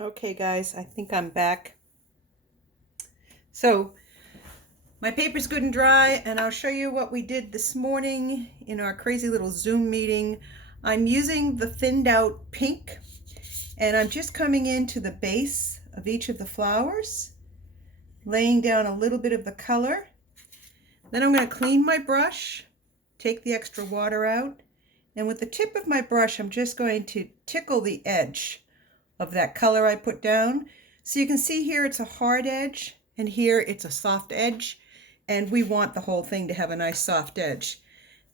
Okay guys, I think I'm back. So my paper's good and dry, and I'll show you what we did this morning in our crazy little Zoom meeting. I'm using the thinned out pink, and I'm just coming into the base of each of the flowers, laying down a little bit of the color. Then I'm going to clean my brush, take the extra water out, and with the tip of my brush I'm just going to tickle the edge of that color I put down. So you can see here it's a hard edge and here it's a soft edge, and we want the whole thing to have a nice soft edge.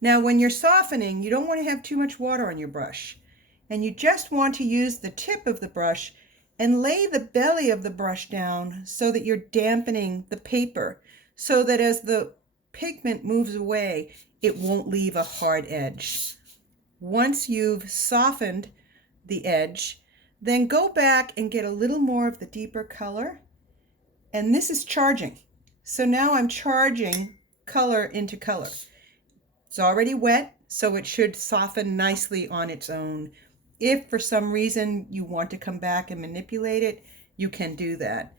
Now when you're softening, you don't want to have too much water on your brush, and you just want to use the tip of the brush and lay the belly of the brush down so that you're dampening the paper, so that as the pigment moves away it won't leave a hard edge. Once you've softened the edge, then go back and get a little more of the deeper color. And this is charging. So now I'm charging color into color. It's already wet, so it should soften nicely on its own. If for some reason you want to come back and manipulate it, you can do that.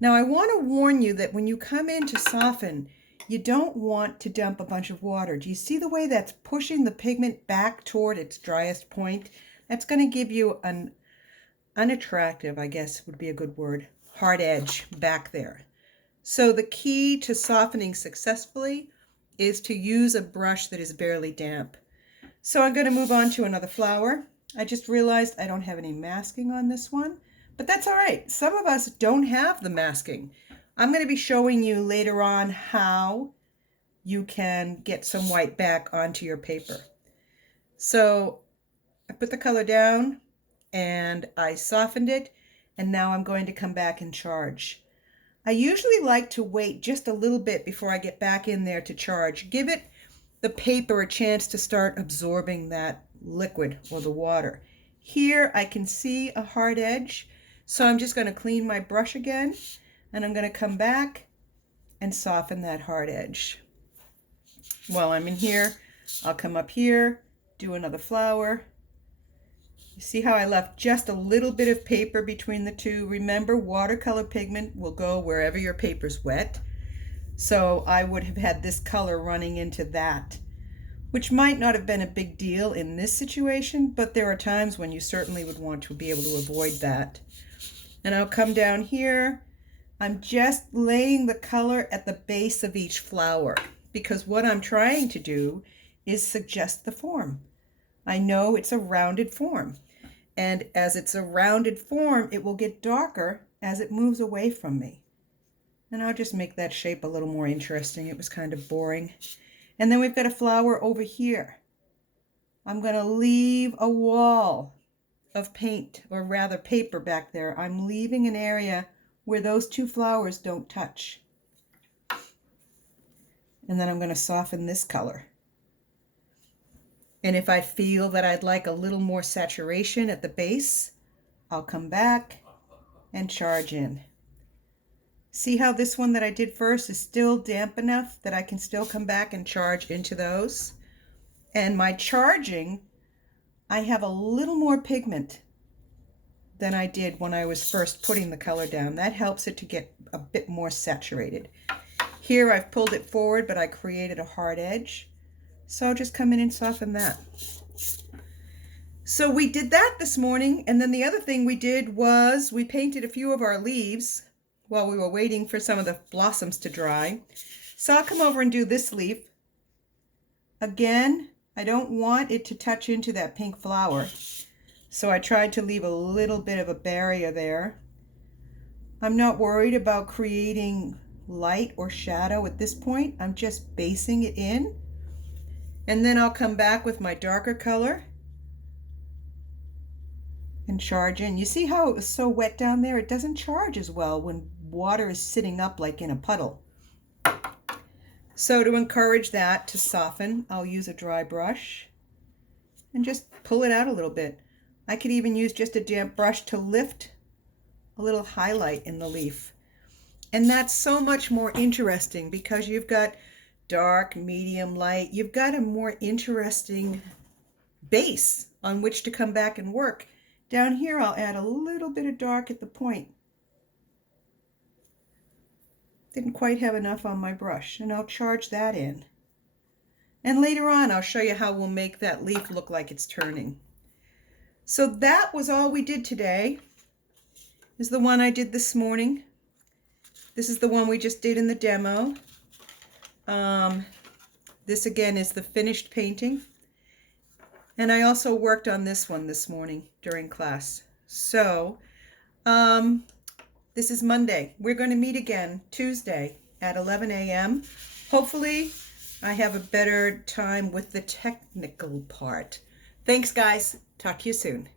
Now I want to warn you that when you come in to soften, you don't want to dump a bunch of water. Do you see the way that's pushing the pigment back toward its driest point? That's going to give you an unattractive, I guess would be a good word, hard edge back there. So the key to softening successfully is to use a brush that is barely damp. So I'm going to move on to another flower. I just realized I don't have any masking on this one, but that's all right. Some of us don't have the masking. I'm going to be showing you later on how you can get some white back onto your paper. So I put the color down and I softened it, and now I'm going to come back and charge. I usually like to wait just a little bit before I get back in there to charge. Give it, the paper, a chance to start absorbing that liquid or the water. Here I can see a hard edge, so I'm just going to clean my brush again, and I'm going to come back and soften that hard edge. While I'm in here, I'll come up here, do another flower. You see how I left just a little bit of paper between the two? Remember, watercolor pigment will go wherever your paper's wet. So I would have had this color running into that, which might not have been a big deal in this situation, but there are times when you certainly would want to be able to avoid that. And I'll come down here. I'm just laying the color at the base of each flower, because what I'm trying to do is suggest the form. I know it's a rounded form. And as it's a rounded form, it will get darker as it moves away from me. And I'll just make that shape a little more interesting. It was kind of boring. And then we've got a flower over here. I'm going to leave a wall of paint, or rather paper, back there. I'm leaving an area where those two flowers don't touch. And then I'm going to soften this color. And if I feel that I'd like a little more saturation at the base, I'll come back and charge in. See how this one that I did first is still damp enough that I can still come back and charge into those? And my charging, I have a little more pigment than I did when I was first putting the color down. That helps it to get a bit more saturated. Here I've pulled it forward, but I created a hard edge. So just come in and soften that. So we did that this morning, and then the other thing we did was we painted a few of our leaves while we were waiting for some of the blossoms to dry. So I'll come over and do this leaf. Again, I don't want it to touch into that pink flower, so I tried to leave a little bit of a barrier there. I'm not worried about creating light or shadow at this point. I'm just basing it in. And then I'll come back with my darker color and charge in. You see how it was so wet down there? It doesn't charge as well when water is sitting up like in a puddle. So to encourage that to soften, I'll use a dry brush and just pull it out a little bit. I could even use just a damp brush to lift a little highlight in the leaf. And that's so much more interesting because you've got dark, medium, light. You've got a more interesting base on which to come back and work. Down here, I'll add a little bit of dark at the point. Didn't quite have enough on my brush, and I'll charge that in. And later on, I'll show you how we'll make that leaf look like it's turning. So that was all we did today. This is the one I did this morning. This is the one we just did in the demo. This again is the finished painting. And I also worked on this one this morning during class. So this is Monday. We're going to meet again Tuesday at 11 a.m. Hopefully I have a better time with the technical part. Thanks, guys. Talk to you soon.